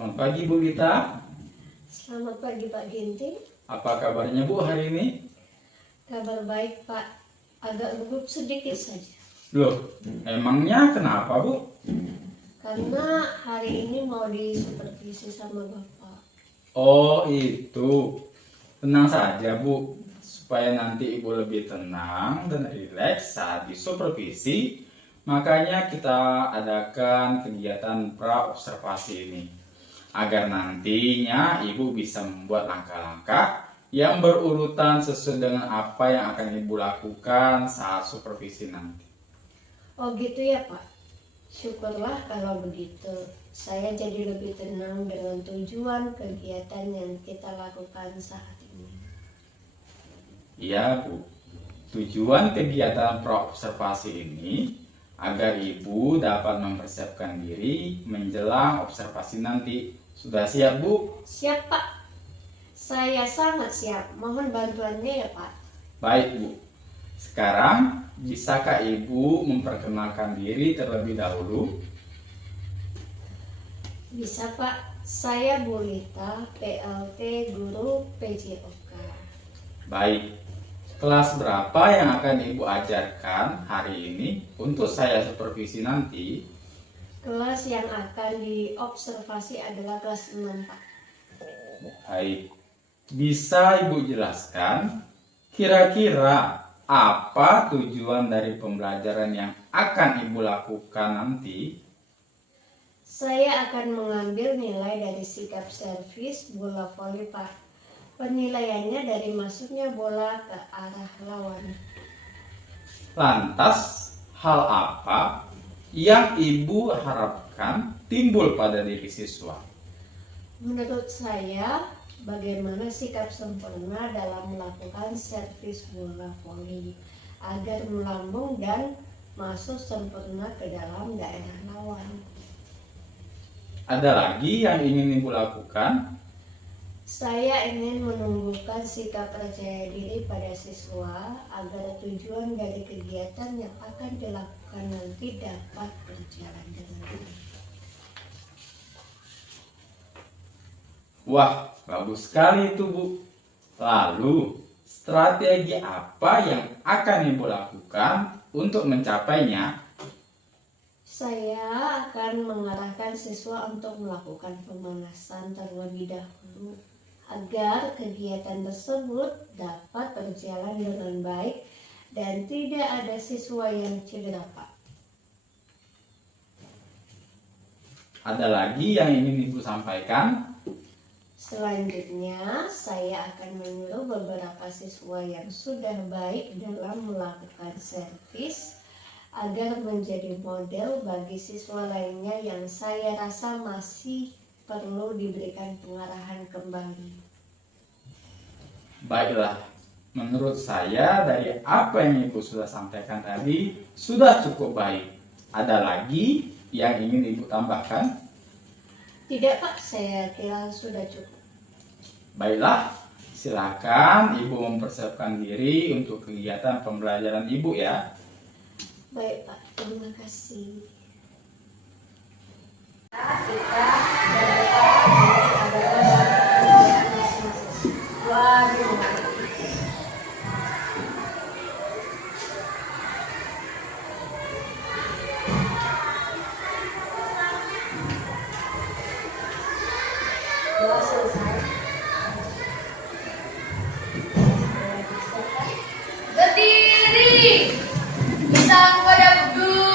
Selamat pagi Bu Gita. Selamat pagi Pak Ginting. Apa kabarnya Bu hari ini? Kabar baik Pak, agak gugup sedikit saja. Loh, emangnya kenapa Bu? Karena hari ini mau disupervisi sama Bapak. Oh itu, tenang saja Bu. Supaya nanti Ibu lebih tenang dan rileks saat disupervisi, makanya kita adakan kegiatan pra-observasi ini. Agar nantinya Ibu bisa membuat langkah-langkah yang berurutan sesuai dengan apa yang akan Ibu lakukan saat supervisi nanti. Oh gitu ya Pak. Syukurlah kalau begitu. Saya jadi lebih tenang dengan tujuan kegiatan yang kita lakukan saat ini. Iya Bu, tujuan kegiatan pra-observasi ini agar Ibu dapat mempersiapkan diri menjelang observasi nanti. Sudah siap Bu? Siap Pak. Saya sangat siap. Mohon bantuannya ya Pak. Baik Bu. Sekarang bisakah Ibu memperkenalkan diri terlebih dahulu? Bisa Pak. Saya Bu Lita, PLT Guru PJOK. Baik. Kelas berapa yang akan Ibu ajarkan hari ini untuk saya supervisi nanti? Kelas yang akan diobservasi adalah kelas 6 Pak. Baik. Bisa Ibu jelaskan kira-kira apa tujuan dari pembelajaran yang akan Ibu lakukan nanti? Saya akan mengambil nilai dari sikap servis bola voli Pak. Penilaiannya dari masuknya bola ke arah lawan. Lantas, hal apa yang Ibu harapkan timbul pada diri siswa? Menurut saya, bagaimana sikap sempurna dalam melakukan servis bola voli agar melambung dan masuk sempurna ke dalam daerah lawan. Ada lagi yang ingin Ibu lakukan? Saya ingin menumbuhkan sikap percaya diri pada siswa agar tujuan dari kegiatan yang akan dilakukan nanti dapat berjalan dengan baik. Wah, bagus sekali itu Bu. Lalu, strategi apa yang akan Ibu lakukan untuk mencapainya? Saya akan mengarahkan siswa untuk melakukan pemanasan terlebih dahulu agar kegiatan tersebut dapat berjalan dengan baik dan tidak ada siswa yang cedera Pak. Ada lagi yang ingin Ibu sampaikan? Selanjutnya, saya akan menyuruh beberapa siswa yang sudah baik dalam melakukan servis agar menjadi model bagi siswa lainnya yang saya rasa masih perlu diberikan pengarahan kembali. Baiklah, menurut saya dari apa yang Ibu sudah sampaikan tadi sudah cukup baik. Ada lagi yang ingin Ibu tambahkan? Tidak Pak, saya kira sudah cukup. Baiklah, silakan Ibu mempersiapkan diri untuk kegiatan pembelajaran Ibu ya. Baik Pak, terima kasih. Kita Berdiri, pisang pada guru.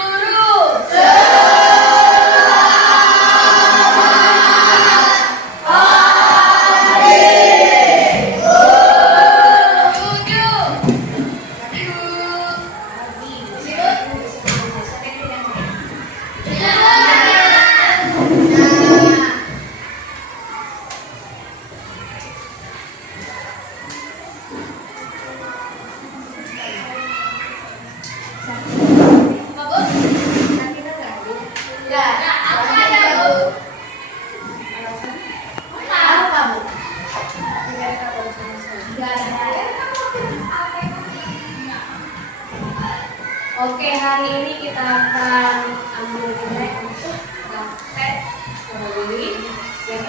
Oke, hari ini kita akan ambil nilai untuk praktek voli yang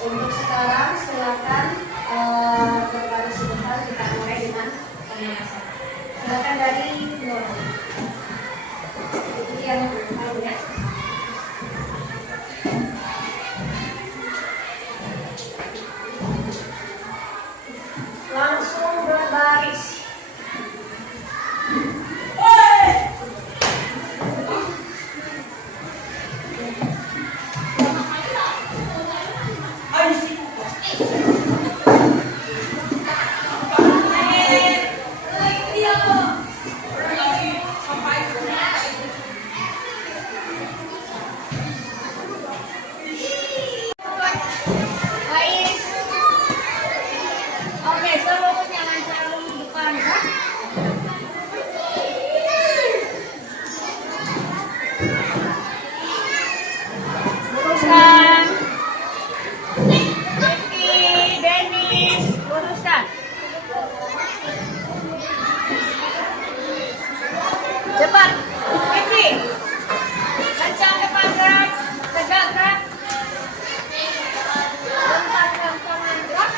Untuk sekarang silakan berbaris sebentar, kita mulai dengan pembahasan. Silakan dari Nora. Itu yang mau ya. Langsung berbaris. Oke, seluruhnya lancar depan kan? Luruskan. Devi, Dennis, luruskan. Cepat, Devi. Kencang depan gerak, tegak gerak. Lempar tangan gerak.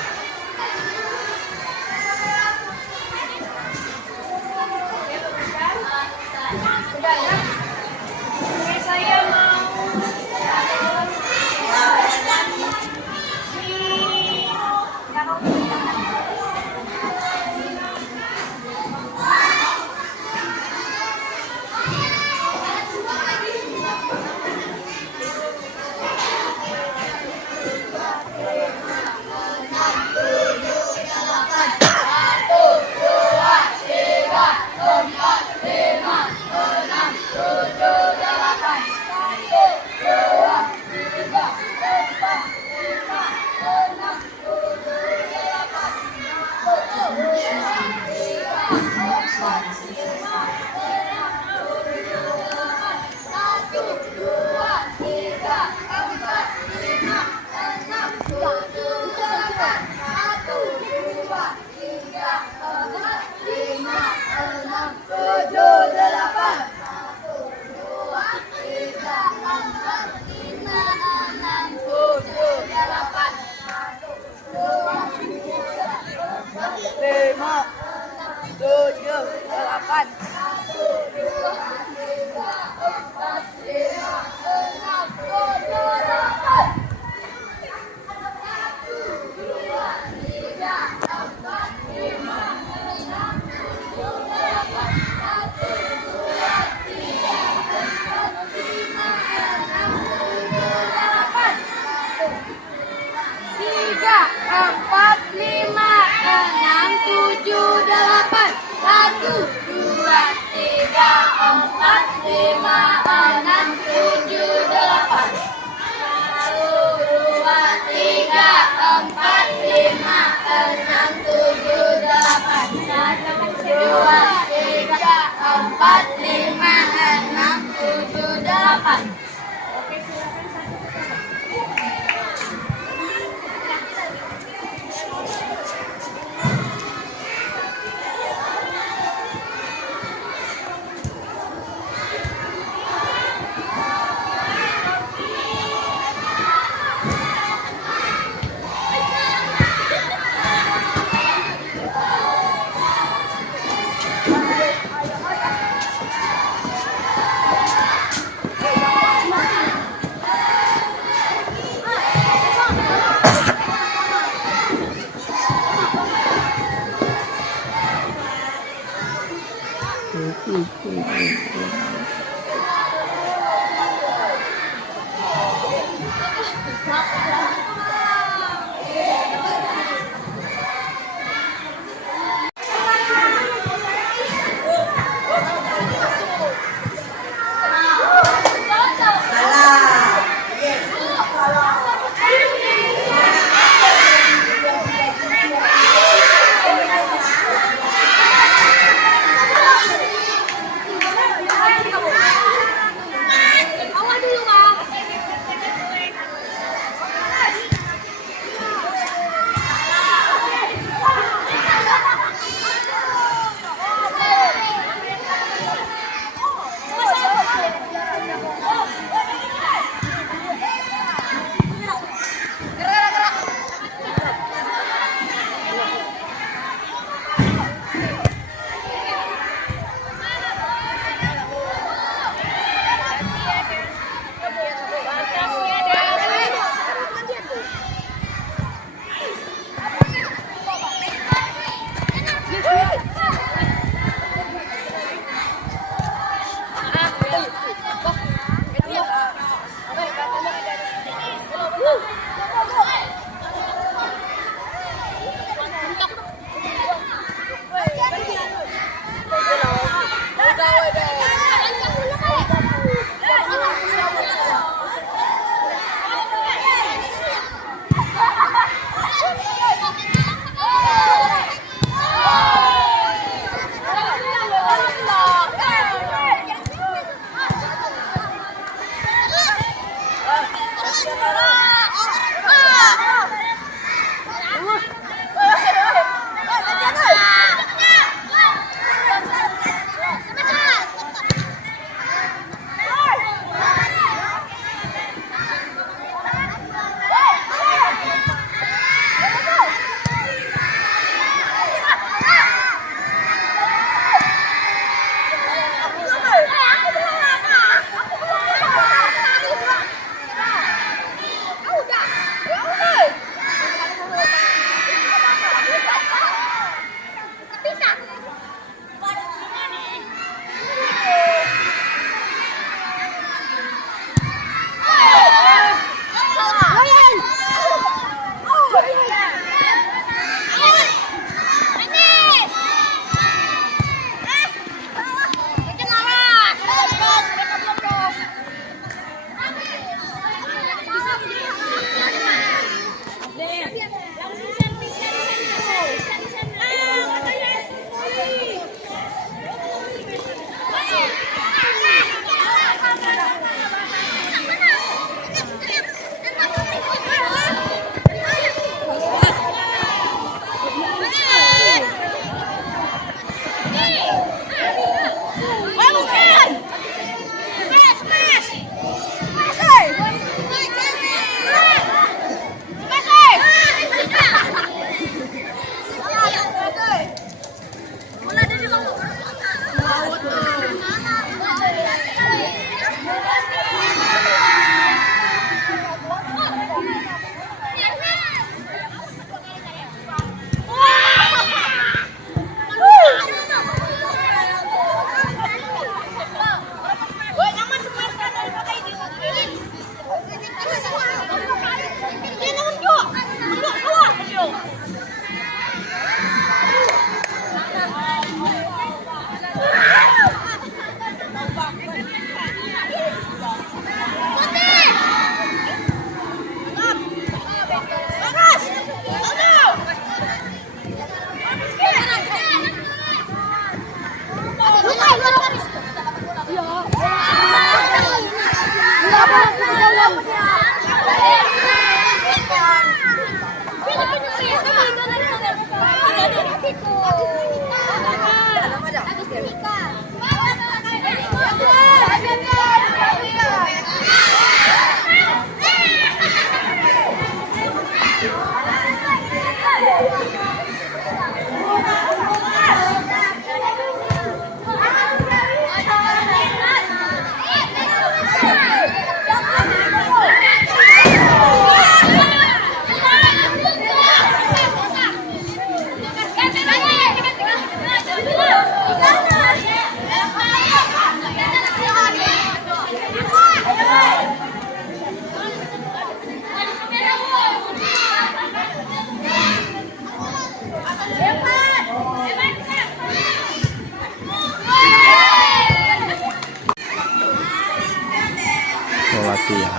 Sudah ya? Oke, saya mau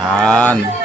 Yan.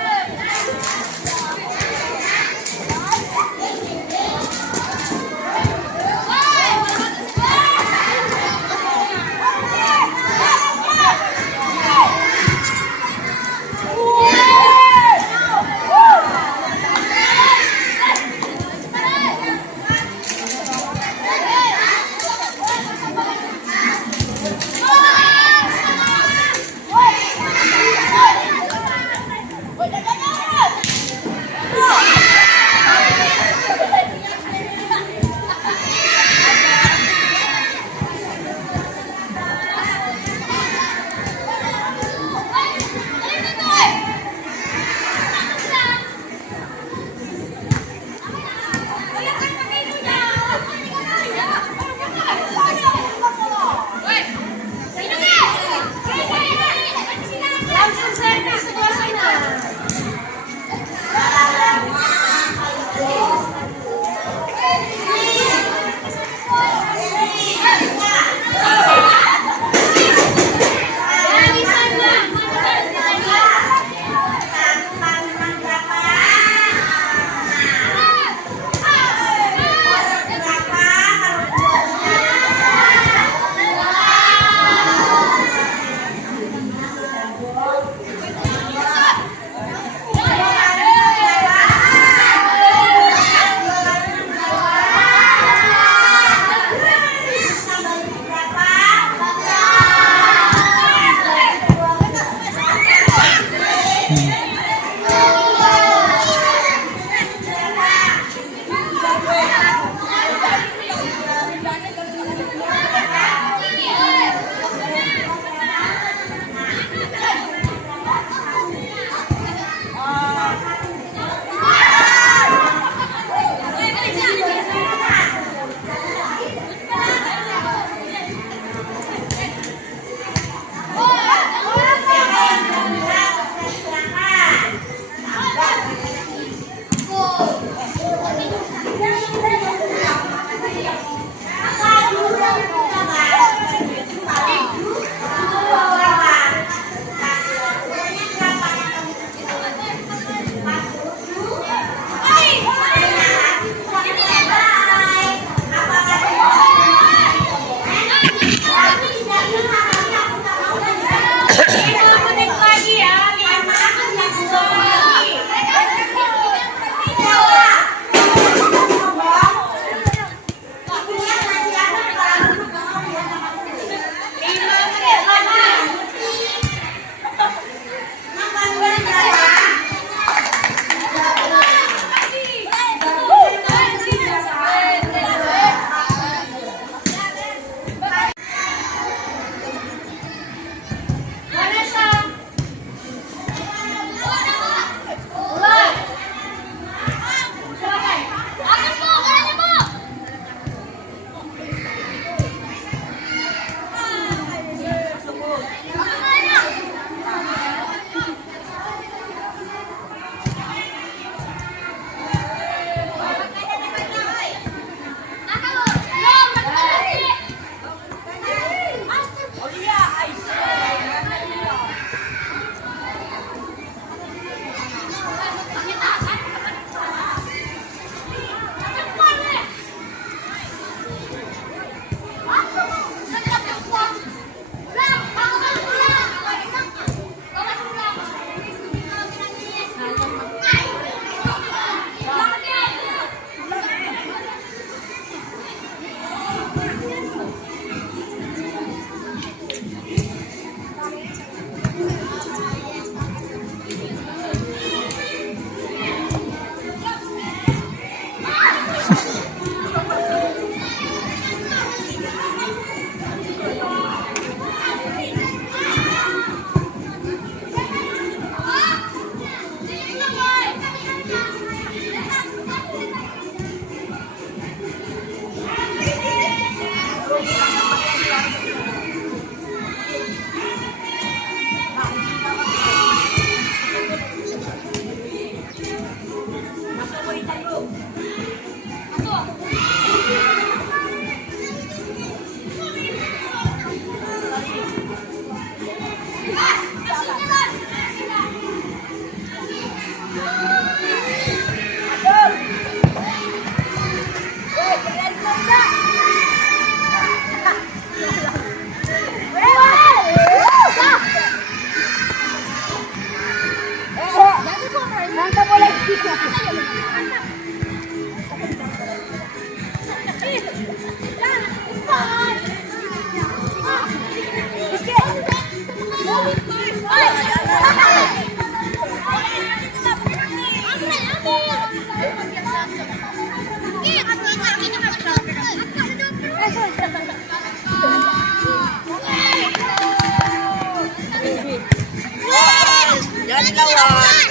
Jangan dilawan.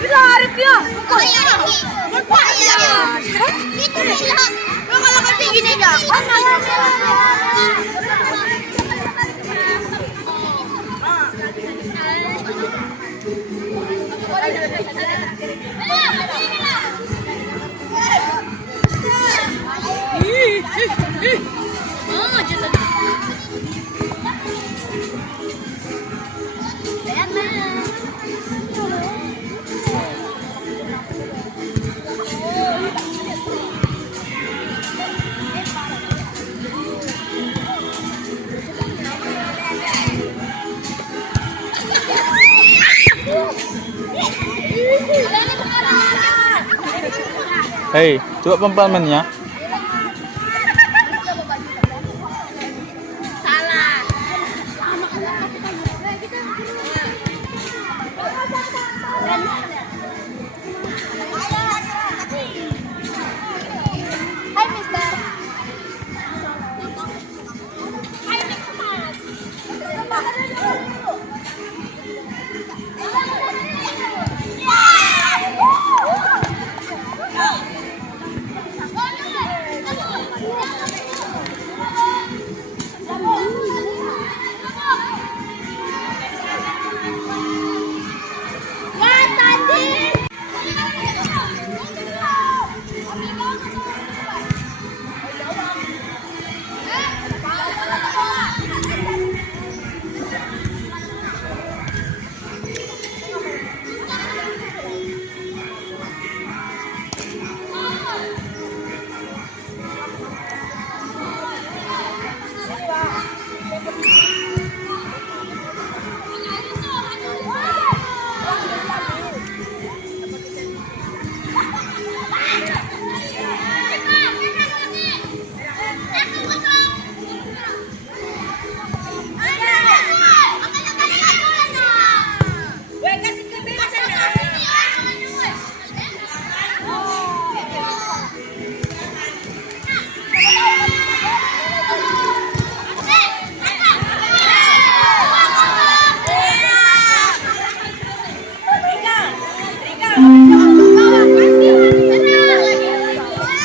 Gila, Arif ya. Kalau kau gini aja. Hei, coba pelan-pelan mainnya. Hai, Mister.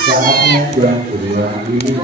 Saatnya yang kedua ini.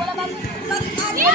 Bola bagus.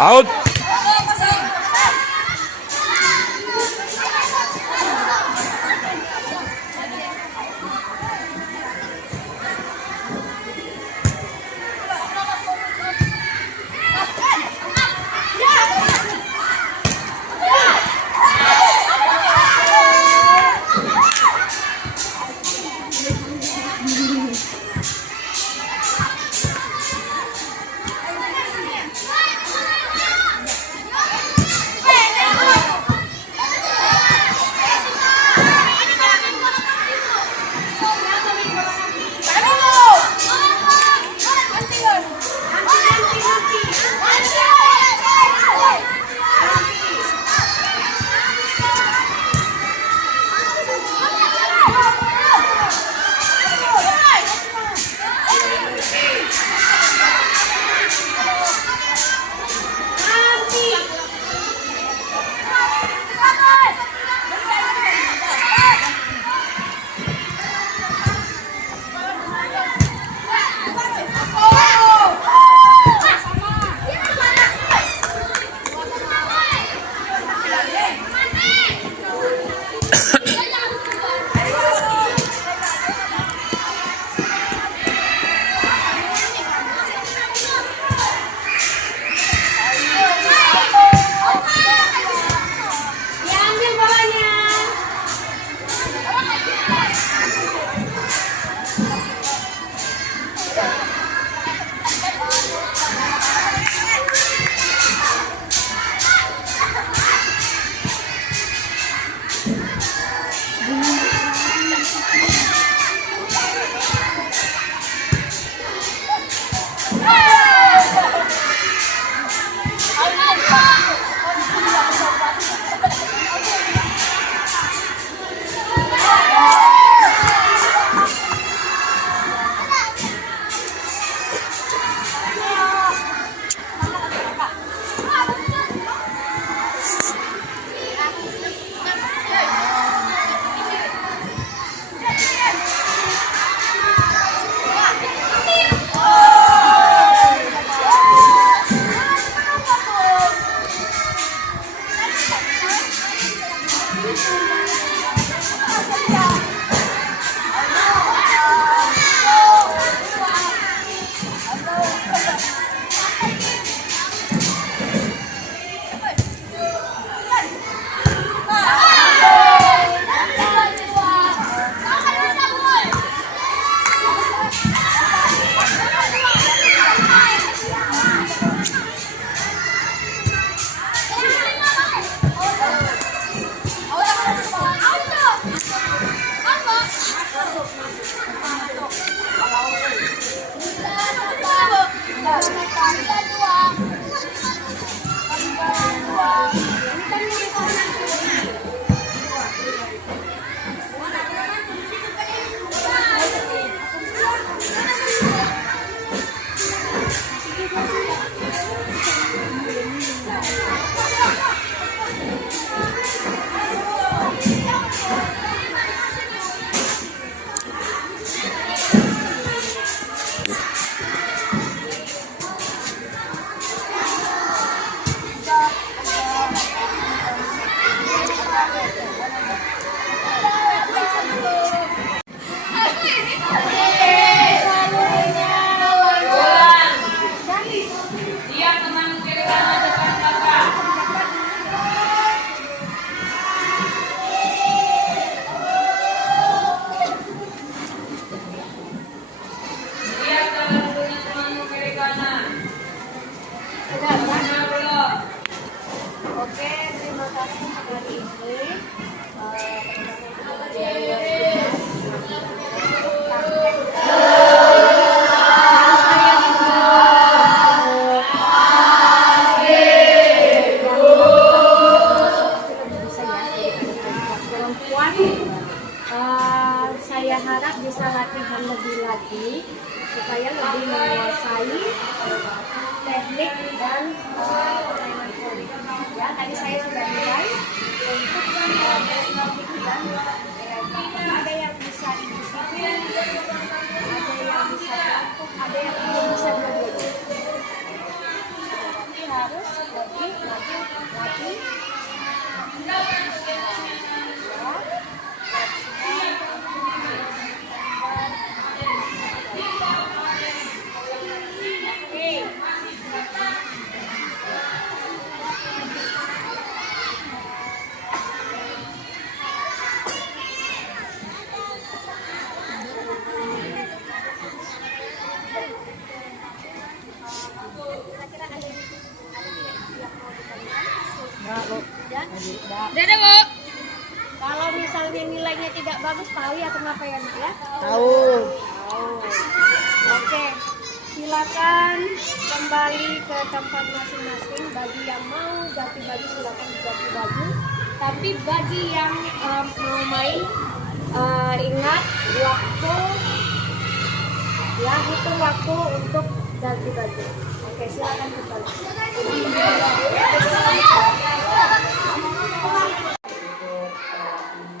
Out. menguasai teknik dan permainan voli. Ya, tadi saya sudah mulai untuk teknik dan ada yang bisa indisiplin, ada yang bisa kelompok, ada yang belum bisa dua-duanya. Tapi harus lebih lagi. Dadah, Bu. Kalau misalnya nilainya tidak bagus, tahu ya kenapa ya Nak ya? Tahu. Oke, silakan kembali ke tempat masing-masing. Bagi yang mau ganti baju silakan ganti baju. Tapi bagi yang mau main, ingat waktu, ya hitung waktu untuk ganti baju. Oke, silakan kembali.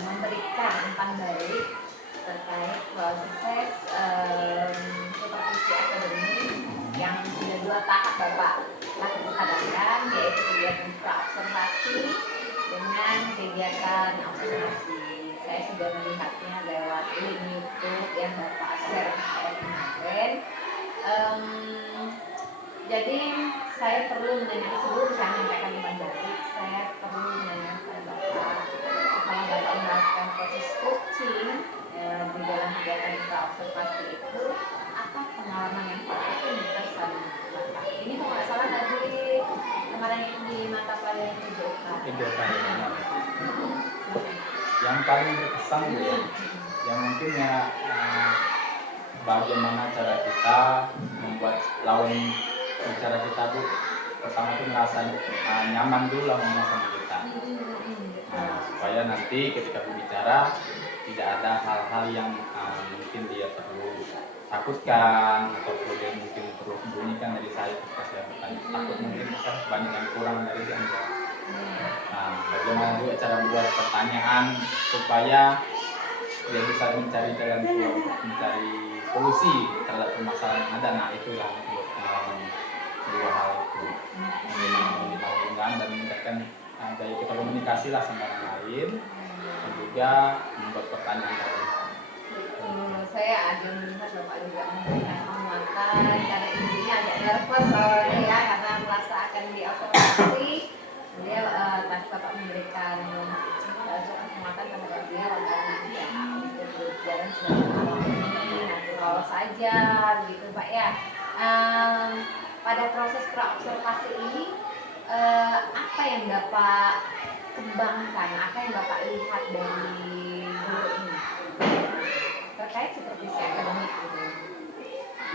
Memberikan umpan balik terkait proses supervisi akademik yang sudah 2 tahap Bapak lakukan, yaitu kegiatan praobservasi dengan kegiatan observasi. Saya sudah melihatnya lewat link YouTube yang Bapak share ke saya kemarin. Jadi saya perlu menanyakan sebelum saya menyampaikan umpan balik, saya perlu menanyakan Bapak, kalau Bapak melakukan proses coaching di dalam kegiatan praobservasi itu, apa pengalaman yang paling berkesan Bapak? Ini kalau nggak salah tadi kemarin itu di mata pelajaran kehidupan. Yang paling berkesan ya, yang mungkin ya bagaimana cara kita membuat lawan bicara kita Bu, pertama tuh merasa nyaman dulu lah ngomong sama kita. Supaya nanti ketika berbicara tidak ada hal-hal yang mungkin dia perlu takutkan atau dia mungkin perlu sembunyikan dari saya ketika saya bertanya. Takut mungkin banyak yang kurang dari dia. Nah, bagaimana juga cara membuat pertanyaan supaya dia bisa mencari jalan keluar, mencari solusi terhadap permasalahan yang ada. Nah, itulah pengalaman dua hal itu, menghubungkan dan meningkatkan daya kita komunikasi lah sama orang lain, dan juga membuat pertanyaan tadi. Saya ada melihat Bapak juga memberikan penguatan karena ibunya agak nervous soalnya ya, karena merasa akan diobservasi. Dia tadi Bapak memberikan penguatan kepada dia waktu dia untuk berjalan sebagai ini, nanti lolos saja gitu Pak ya. Pada proses praobservasi ini apa yang Bapak kembangkan, apa yang Bapak lihat dari guru ini terkait supervisi akademik gitu?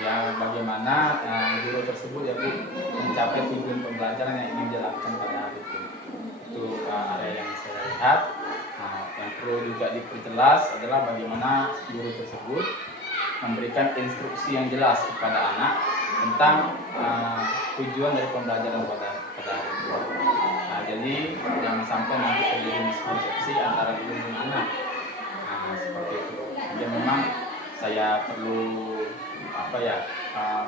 Ya, bagaimana guru tersebut ya Bu mencapai tujuan pembelajaran yang ingin dilakukan pada hari itu area yang saya lihat. Yang perlu juga diperjelas adalah bagaimana guru tersebut memberikan instruksi yang jelas kepada anak tentang tujuan dari pembelajaran pada hari itu. Jadi jangan sampai nanti terjadi miskonsepsi antara guru dan anak. Seperti itu. Jadi memang saya perlu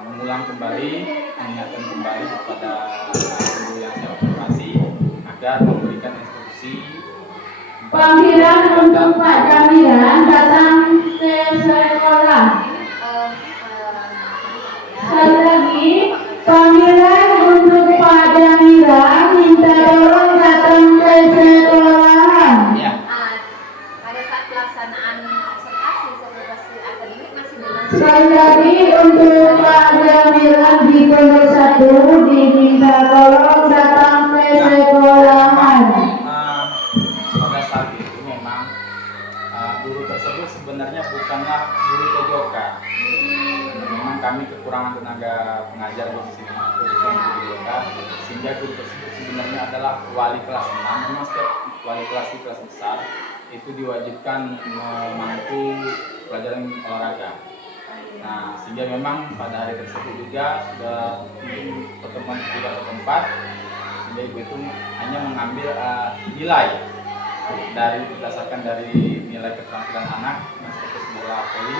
mengulang kembali, mengingatkan kembali kepada guru yang saya observasi agar memberikan instruksi. Panggilan untuk Pak Jamilan datang ke sekolah. Sekali lagi, panggilan untuk Pak Jamilan minta tolong datang ke sekolahan. Ya. Pada saat pelaksanaan observasi supervisi akademik masih dengan Sekali lagi untuk Pak Jamilan di Pondok 1 diminta tolong datang ke sekolahan. Pada saat itu memang guru tersebut sebenarnya bukanlah guru TJK. Memang kami kekurangan tenaga pengajar di sini, khususnya di TJK, sehingga guru tersebut sebenarnya adalah wali kelas 6. Memang setiap wali kelas di kelas besar itu diwajibkan memangku pelajaran olahraga. Nah, sehingga memang pada hari tersebut juga sudah mungkin pertemuan ketiga atau keempat, sehingga ibu itu hanya mengambil nilai berdasarkan dari nilai keterampilan anak seperti bola voli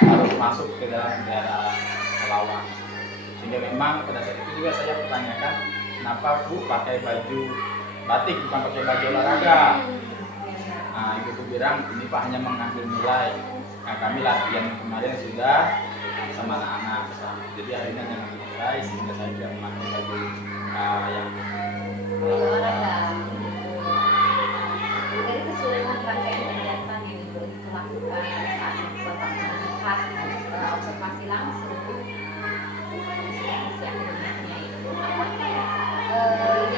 harus masuk ke dalam daerah lawan. Sehingga memang pada saat itu juga saya pertanyakan, kenapa Bu pakai baju batik bukan pakai baju olahraga? Nah, ibu tuh bilang ini Pak hanya mengambil nilai. Nah, kami latihan kemarin sudah sama anak-anak, jadi hari ini hanya mengambil nilai sehingga saya tidak memakai baju yang olahraga. Dari keseluruhan rangkaian kegiatan yang ibu itu lakukan saat bapak melihat observasi langsung misi akademiknya itu, apakah yang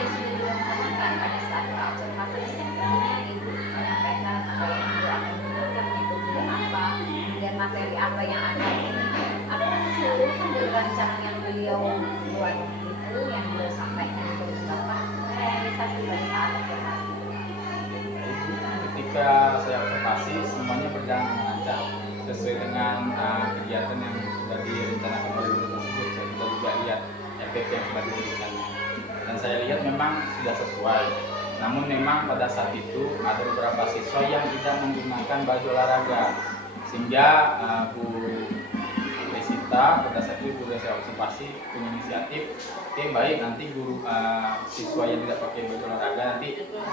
sudah dilakukan pada saat observasi ini tentunya ibu menyampaikan apa yang ibu akan memberikan metode apa dan materi apa yang akan apakah keseluruhan dari rancangan yang beliau buat itu yang beliau sampaikan ke bapak realisasi pada saat observasi. ketika saya observasi semuanya berjalan dengan lancar sesuai dengan kegiatan yang sudah direncanakan oleh guru tersebut. Saya sudah juga lihat efek yang sudah diberikannya dan saya lihat memang sudah sesuai. Namun memang pada saat itu ada beberapa siswa yang tidak menggunakan baju olahraga sehingga Bu Resita pada saat itu guru saya observasi punya inisiatif, oke baik nanti guru siswa yang tidak pakai baju olahraga nanti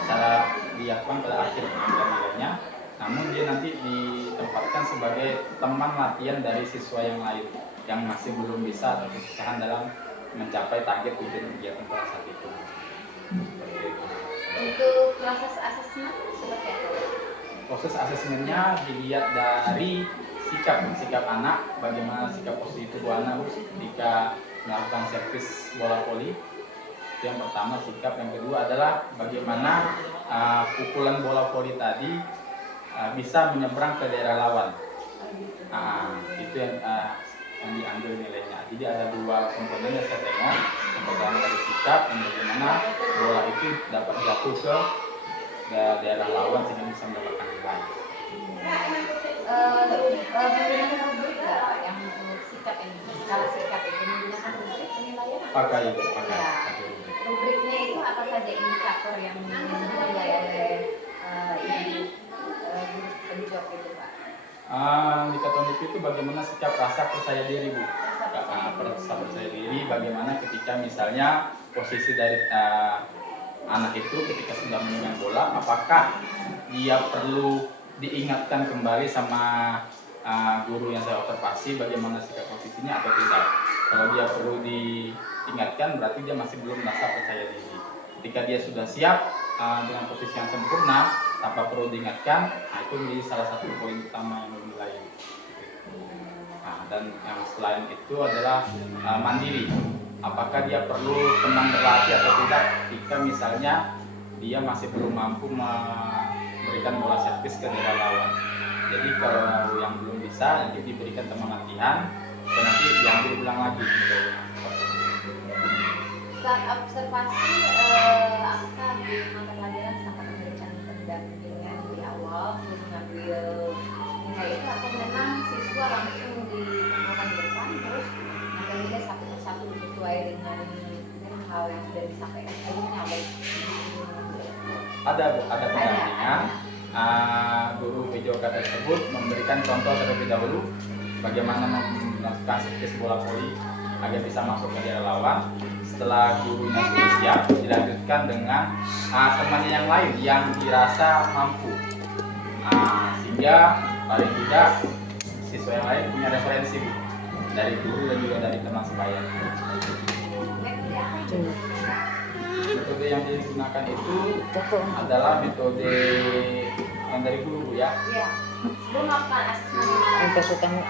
cara dilakukan pada akhir nilainya, namun dia nanti ditempatkan sebagai teman latihan dari siswa yang lain yang masih belum bisa atau kesusahan dalam mencapai target tujuan kegiatan pada saat itu. Seperti itu. Untuk proses asesmen seperti apa? Proses asesmennya dilihat dari sikap anak, bagaimana sikap positif tubuh anak ketika melakukan servis bola voli. Itu yang pertama sikap, yang kedua adalah bagaimana pukulan bola voli tadi bisa menyeberang ke daerah lawan. Itu yang diambil nilainya. Jadi ada dua komponen yang saya tengok. Yang pertama dari sikap, yang bagaimana bola itu dapat jatuh ke daerah lawan sehingga bisa mendapatkan nilai. Menggunakan rubrik nggak yang untuk sikap ini, skala sikap itu menggunakan rubrik penilaian? Pakai rubrik. Rubriknya itu apa saja indikator yang dinilai oleh ibu guru penjawab itu Pak? Indikator itu bagaimana sikap rasa percaya diri Bu. Rasa percaya diri bagaimana ketika misalnya posisi dari anak itu ketika sudah memegang bola, apakah dia perlu diingatkan kembali sama guru yang saya observasi bagaimana sikap posisinya atau tidak. Kalau dia perlu diingatkan berarti dia masih belum merasa percaya diri. Ketika dia sudah siap dengan posisi yang sempurna tanpa perlu diingatkan, itu menjadi salah satu poin utama yang dinilai. Dan yang selain itu adalah mandiri. Apakah dia perlu teman berlatih atau tidak ketika misalnya dia masih belum mampu memberikan bola servis ke daerah lawan. Jadi kalau yang belum bisa nanti diberikan teman latihan dan nanti diambil ulang lagi. Saat observasi apakah di mata pelajaran sempat memberikan pendampingan di awal sebelum mengambil nilai itu atau memang siswa langsung dikumpulkan di depan terus mengambil nilai satu persatu sesuai dengan hal yang sudah disampaikan sebelumnya oleh Ada pendampingan. Guru PJOK tersebut memberikan contoh terlebih dahulu bagaimana melakukan servis bola voli agar bisa masuk ke daerah lawan. Setelah gurunya sudah siap, dilanjutkan dengan temannya yang lain yang dirasa mampu, sehingga paling tidak siswa yang lain punya referensi dari guru dan juga dari teman sebaya. Metode yang digunakan itu adalah metode yang dari guru ya. Iya. Sebelum melakukan asesmen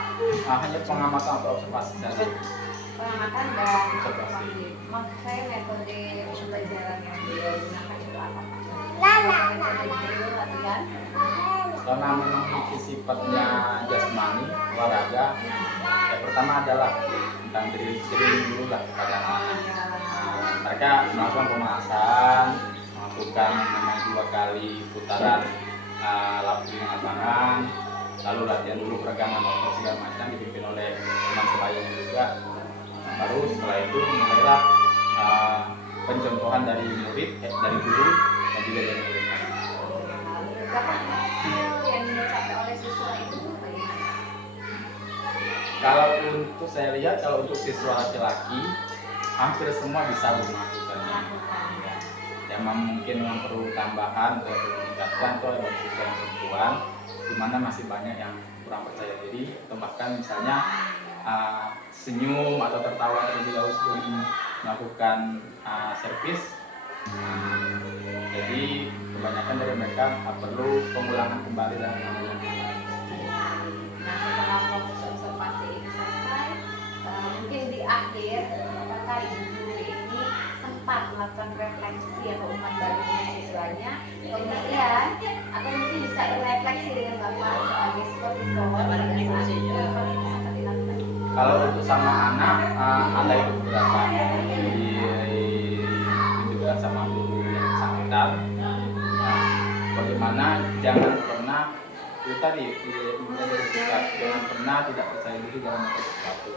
Hanya pengamatan atau observasi saja. pengamatan dan observasi. Maksud saya metode pembelajaran yang beliau gunakan itu apa Pak? Metode beliau latihan. Karena memiliki sifatnya jasmani, olahraga. Yang pertama adalah tentang drilling dulu lah kepada anak. Mereka melakukan pemanasan, melakukan 2 kali putaran lapangan, lalu latihan dulu peregangan otot segala macam dipimpin oleh teman sebayanya juga. Baru setelah itu mulailah pencontohan dari murid, dari guru dan juga dari murid. Berapa hasil yang dicapai oleh siswa itu bagaimana? Kalau untuk saya lihat, kalau untuk siswa laki-laki hampir semua bisa melakukannya. Memang mungkin yang perlu tambahan atau perlu meningkatkan itu adalah siswa yang perempuan, di mana masih banyak yang kurang percaya diri atau bahkan misalnya senyum atau tertawa terlebih dahulu sebelum melakukan servis. Jadi kebanyakan dari mereka perlu pengulangan kembali dan Nah, setelah proses observasi ini selesai, mungkin di akhir apakah ibu guru ini sempat melakukan refleksi atau umpan balik dengan siswanya, kemudian atau mungkin bisa refleksi dengan bapak sebagai supervisor pada saat itu apa yang sempat dilakukan? kalau untuk sama anak ada itu beberapa ditunjukkan sama guru yang bersangkutan. Bagaimana jangan pernah itu tadi menjadi sikap, jangan pernah tidak percaya diri dalam melakukan sesuatu.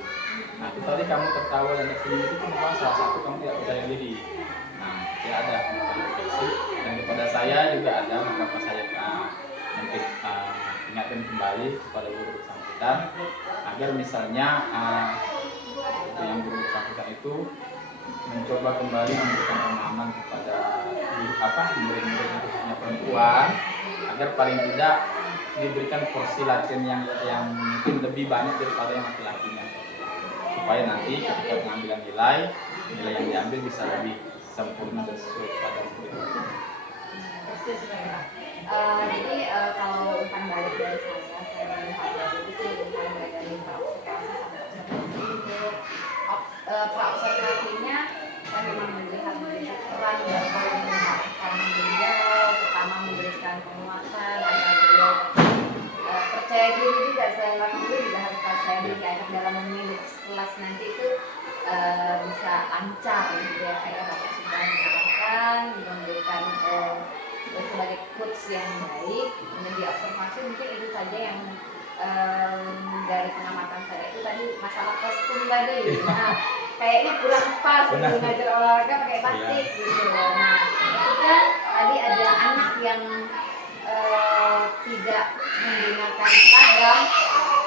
Nah itu tadi kamu tertawa dan tersenyum itu memang salah satu kamu tidak percaya diri. Nah ya ada refleksi dan kepada saya juga ada, maka saya mungkin ingatkan kembali kepada guru bersangkutan agar misalnya yang guru bersangkutan itu mencoba kembali memberikan pemahaman kepada murid-murid yang perempuan agar paling tidak diberikan porsi latihan yang mungkin lebih banyak daripada yang laki-lakinya, supaya nanti ketika pengambilan nilai yang diambil bisa lebih sempurna dan sesuai pada murid. Jadi kalau umpan balik dari saya melihat itu umpan balik dari praobservasi sampai observasi itu praobservasinya saya memang melihat peran Bapak yang karena beliau pertama memberikan penguatan agar beliau percaya diri juga, selain guru juga harus percaya diri agar dalam memilih kelas nanti itu bisa lancar gitu ya, kayak Bapak sudah mengarahkan memberikan sebagai coach yang baik. Kemudian di observasi mungkin itu saja yang dari pengamatan saya itu tadi masalah kostum tadi. Nah, kayaknya kurang pas gitu ngajar olahraga pakai batik gitu. Nah, ketika tadi ada anak yang tidak menggunakan seragam,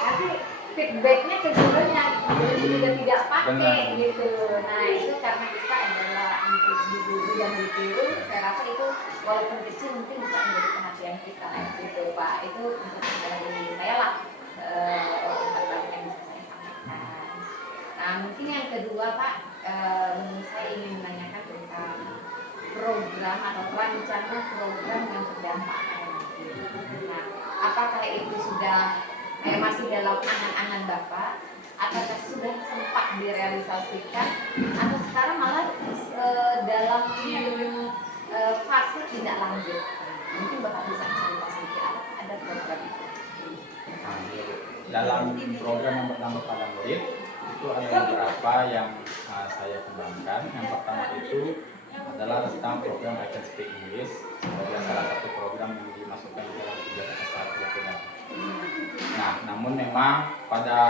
nanti feedbacknya ke gurunya, guru juga tidak pakai gitu. Nah itu karena kita adalah untuk guru dan guru, saya rasa itu walaupun kecil mungkin bisa menjadi perhatian kita gitu Pak. Itu untuk dari saya lah hal yang bisa saya sampaikan. Nah mungkin yang kedua Pak, saya ingin menanyakan tentang program atau rancangan program yang berdampak. Nah apakah itu sudah masih dalam angan-angan Bapak, apakah sudah sempat direalisasikan atau sekarang malah dalam fase tidak lanjut? Mungkin Bapak bisa cerita sedikit apakah ada program itu? Dalam program yang pertama pada murid itu ada beberapa yang saya kembangkan. Yang pertama itu adalah tentang program I Can Speak English sebagai salah satu program yang dimasukkan di dalam kegiatan ekstrakurikuler. Nah, namun memang pada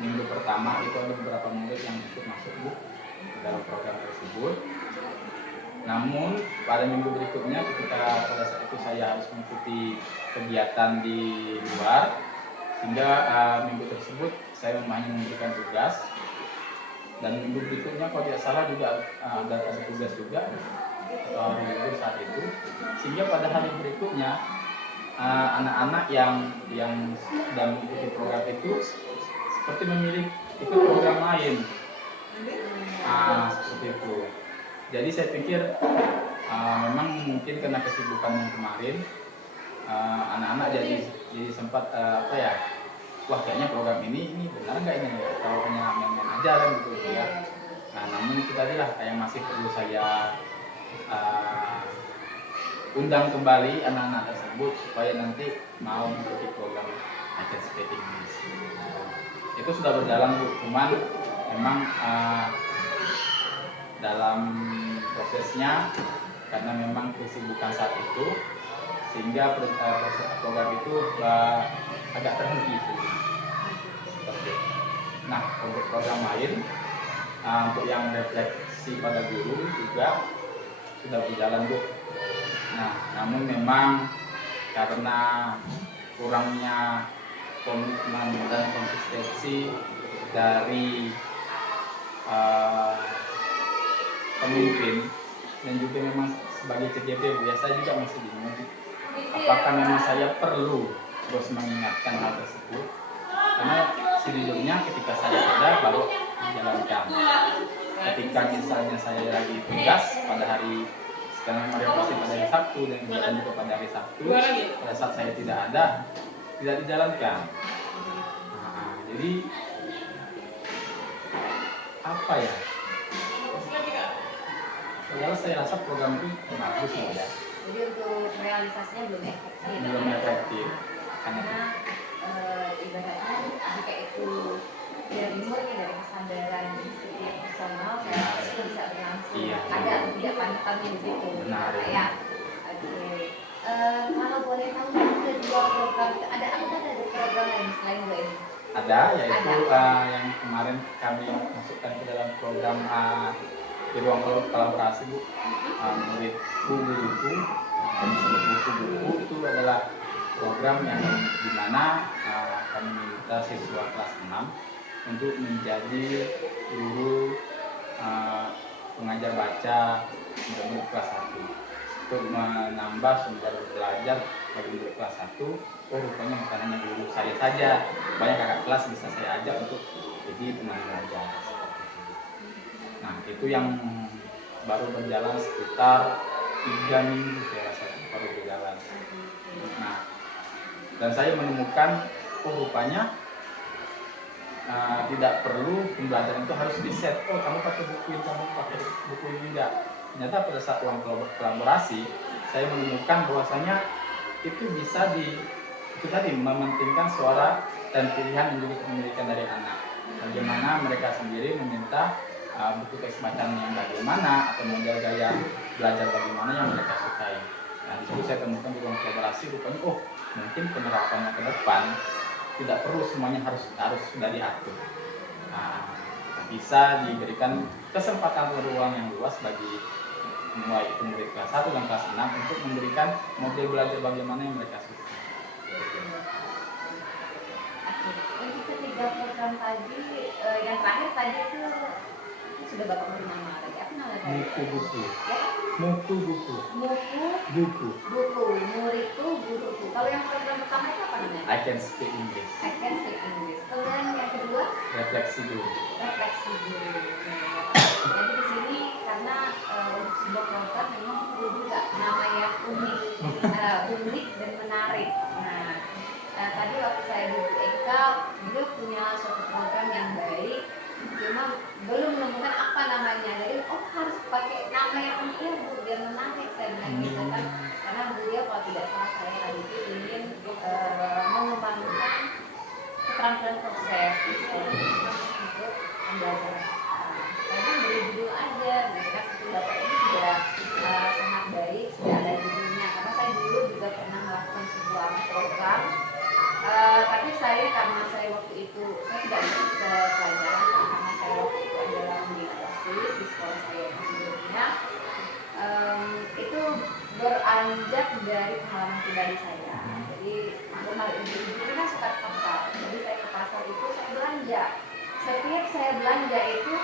minggu pertama itu ada beberapa murid yang ikut masuk ke dalam program tersebut. Namun pada minggu berikutnya ketika pada saat itu saya harus mengikuti kegiatan di luar, sehingga minggu tersebut saya hanya memberikan tugas. Dan minggu berikutnya kalau tidak salah juga ada tugas juga atau hari libur saat itu, sehingga pada hari berikutnya anak-anak yang sedang mengikuti program itu seperti memilih ikut program lain, seperti itu. Jadi saya pikir memang mungkin karena kesibukan yang kemarin anak-anak jadi sempat wah kayaknya program ini benar nggak ini kalau hanya main-main aja kan gitu ya. Nah namun itu tadi lah yang masih perlu saya undang kembali anak-anak tersebut supaya nanti mau mengikuti program I Can Speak English. Itu sudah berjalan Bu, cuman memang dalam prosesnya karena memang kesibukan saat itu sehingga proses program itu agak terhenti. Seperti itu. Nah, untuk program lain, untuk yang refleksi pada guru juga sudah berjalan, Bu. Nah, namun memang karena kurangnya komitmen dan konsistensi dari pemimpin dan juga memang sebagai CGP biasa juga masih bingung apakah memang saya perlu terus mengingatkan hal tersebut, karena sejujurnya ketika saya ada baru dijalankan. Ketika misalnya saya lagi tugas pada hari sekarang pasti pada hari Sabtu dan kemudian juga pada hari Sabtu, pada saat saya tidak ada tidak dijalankan. Nah, jadi apa ya? Padahal saya rasa program itu bagus ya. Jadi untuk realisasinya belum efektif. Belum efektif. Karena ibaratnya jika itu dari murni dari kesadaran setiap personal, saya rasa itu bisa berlangsung. Iya. Ada atau tidak panutannya di situ. Benar. Ya. Oke. Kalau boleh tahu kedua program itu ada apa ada program lain selain dua ini? Ada, yaitu Ada. yang kemarin kami masukkan ke dalam program di ruang kolaborasi, Bu. Murid buku-buku dan buku-buku itu adalah program yang dimana kami minta siswa kelas 6 untuk menjadi guru pengajar baca untuk kelas 1 untuk menambah sumber belajar bagi murid kelas 1. Oh, rupanya bukan hanya guru saya saja, banyak kakak kelas bisa saya ajak untuk jadi teman belajar seperti itu. Nah, itu yang baru berjalan sekitar 3 minggu saya rasa baru berjalan. Nah, dan saya menemukan oh rupanya tidak perlu pembelajaran itu harus di set. Oh, kamu pakai buku ini, kamu pakai buku ini, enggak. Ternyata pada saat ruang kolaborasi saya menemukan bahwasanya itu bisa itu tadi mementingkan suara dan pilihan yang dimiliki dari anak. Bagaimana mereka sendiri meminta buku teks bacaan yang bagaimana atau model gaya belajar bagaimana yang mereka sukai. Nah, di situ saya temukan di ruang kolaborasi rupanya oh mungkin penerapannya ke depan tidak perlu semuanya harus sudah diatur. Nah, bisa diberikan kesempatan ruang yang luas bagi mulai itu murid kelas 1 dan kelas 6 untuk memberikan model belajar bagaimana yang mereka suka. Untuk ketiga program tadi, yang terakhir tadi itu sudah Bapak beri nama tadi. Apa namanya tadi? Muku buku. Ya? Muku buku. Muku Buku. buku, muridku guruku. Kalau yang program pertama itu apa namanya? I can speak English. I can speak English. Kemudian yang kedua, Refleksi dulu. refleksi guru. Jadi di sini karena untuk sebuah program memang perlu juga nama yang unik, unik dan menarik. Nah, tadi waktu saya di Eka, beliau punya suatu program yang baik, cuma belum menemukan apa namanya. Jadi harus pakai nama yang unik ya Bu, biar menarik saya bilang gitu kan. Karena beliau kalau tidak salah saya tadi itu ingin mengembangkan keterampilan proses untuk pembelajaran. Saya beri judul aja, mereka satu bapak ini sudah sangat baik, sudah ada judulnya. Karena saya dulu juga pernah melakukan sebuah program, tapi saya karena saya waktu itu saya tidak ikut ke pelajaran karena saya waktu itu adalah menjadi OSIS di sekolah saya yang sebelumnya. Itu beranjak dari pengalaman pribadi saya. Jadi hal ibu-ibu itu kan suka ke pasar. Jadi saya ke pasar itu saya belanja. Setiap saya belanja itu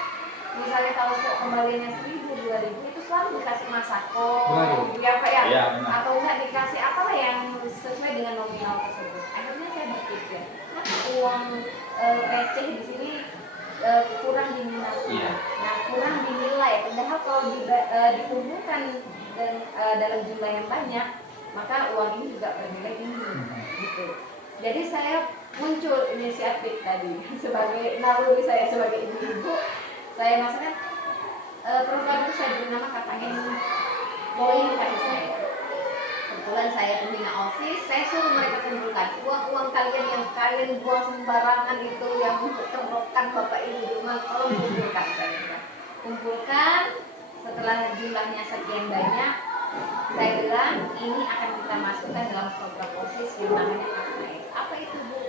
misalnya kalau kembaliannya 1.000, 2.000 itu selalu dikasih masako, ya Pak ya, Ya, atau enggak dikasih apalah yang sesuai dengan nominal tersebut. Akhirnya saya berpikir, kenapa uang receh di sini kurang diminati, Iya. nah kurang dinilai. Padahal kalau dikumpulkan dalam jumlah yang banyak, maka uang ini juga bernilai tinggi, gitu. Jadi saya muncul inisiatif tadi sebagai naluri saya sebagai ibu-ibu. Saya maksudnya program itu saya beri nama KKS Poin kasih saya. Kebetulan saya pembina OSIS, saya suruh mereka kumpulkan uang kalian yang kalian buang sembarangan itu yang untuk kerokan bapak ibu di rumah, tolong kumpulkan. Saya bilang kumpulkan. Setelah jumlahnya sekian banyak, saya bilang ini akan kita masukkan dalam program OSIS yang namanya KKS. Apa itu Bu?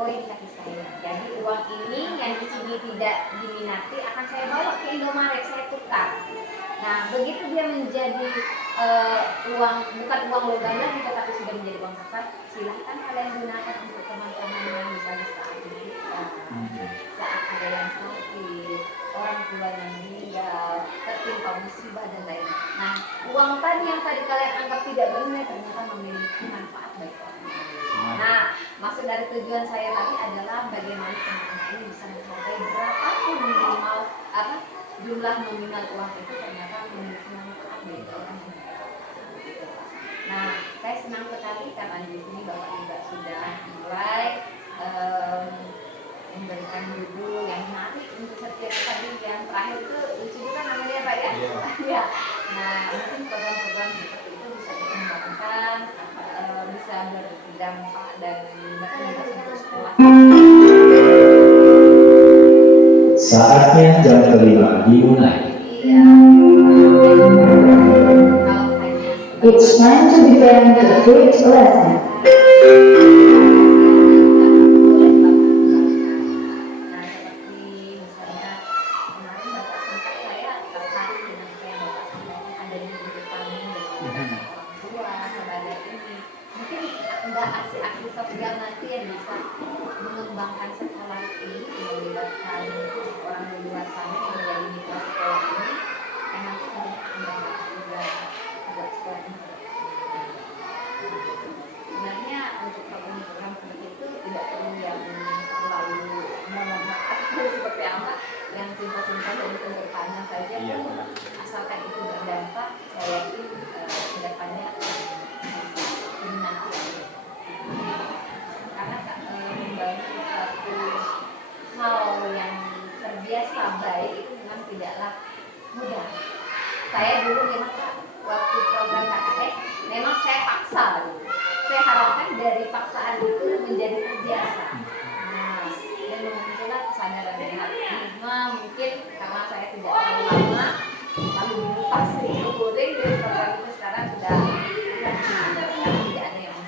poin kasih saya. Jadi uang ini yang di sini tidak diminati akan saya bawa ke Indomaret, saya tukar. Nah, begitu dia menjadi uang, bukan uang logam lagi, tetapi sudah menjadi uang kertas, silahkan kalian gunakan untuk teman-teman yang bisa saat ini, saat ada yang sakit, orang tua yang meninggal, tertimpa musibah dan lain-lain. Nah, uang tadi yang tadi kalian anggap tidak bernilai ternyata memiliki manfaat bagi orang lain. Nah, maksud dari tujuan saya tadi adalah bagaimana teman-teman ini bisa mencapai berapapun minimal jumlah nominal uang itu ternyata memiliki manfaat bagi orang lain. Nah, saya senang sekali karena di sini Bapak juga sudah mulai memberikan buku yang menarik untuk setiap tadi yang terakhir itu lucu juga namanya Pak ya. Iya. Nah, mungkin program-program seperti itu bisa dikembangkan, bisa berdampak dan berimbas untuk sekolah. Saatnya jam kelima dimulai. Iya. It's time to begin the fifth lesson. Aksi-aksi sosial nanti yang bisa mengembangkan sekolah ini, melibatkan orang di luar sana yang menjadi mitra sekolah ini, yang nanti mengembangkan juga sekolah ini. Sebenarnya untuk program seperti itu tidak perlu yang terlalu memanfaatkan seperti apa, yang simpel-simpel dan sederhana saja pun, asalkan itu berdampak, saya yakin kedepannya akan diminati. Karena membangun satu hal yang terbiasa baik itu memang tidaklah mudah. Saya dulu memang waktu program KKS memang saya paksa dulu. Saya harapkan dari paksaan itu menjadi terbiasa. Nah, dan muncullah kesadaran dari hati. Mungkin karena saya tidak terlalu lama lalu dilepas itu goreng dan program itu sekarang sudah tidak ada yang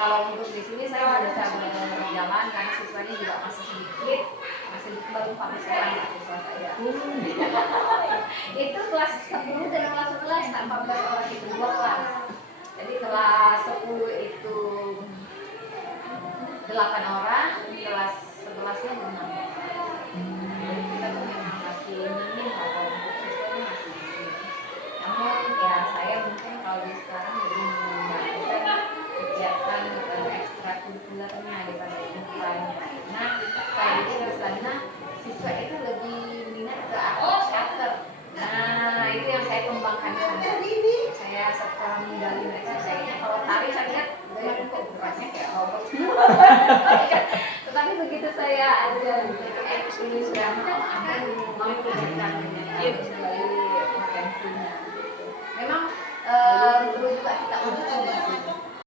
kalau untuk di sini saya sudah bisa berjalan karena siswanya juga masih sedikit baru 4 sekolah siswa saya. Itu kelas 10 dan kelas 11 14 orang itu 2 kelas. Jadi kelas 10 itu 8 orang, kelas 11-nya 6 orang. Jadi kita memang masih minim kalau untuk siswanya masih minim. Namun ya saya mungkin kalau di sekarang lebih mengembangkan kegiatan ekstrakurikulernya daripada offline. Nah, saya di sana siswa itu lebih minat ke teater. Nah, itu yang saya kembangkan. Saya setelah menggali mereka, saya kalau tari saya lihat gaya kok beratnya kayak robot. Tetapi begitu saya ada ini sudah akan mampu dengan potensinya. Memang perlu juga kita uji coba sih.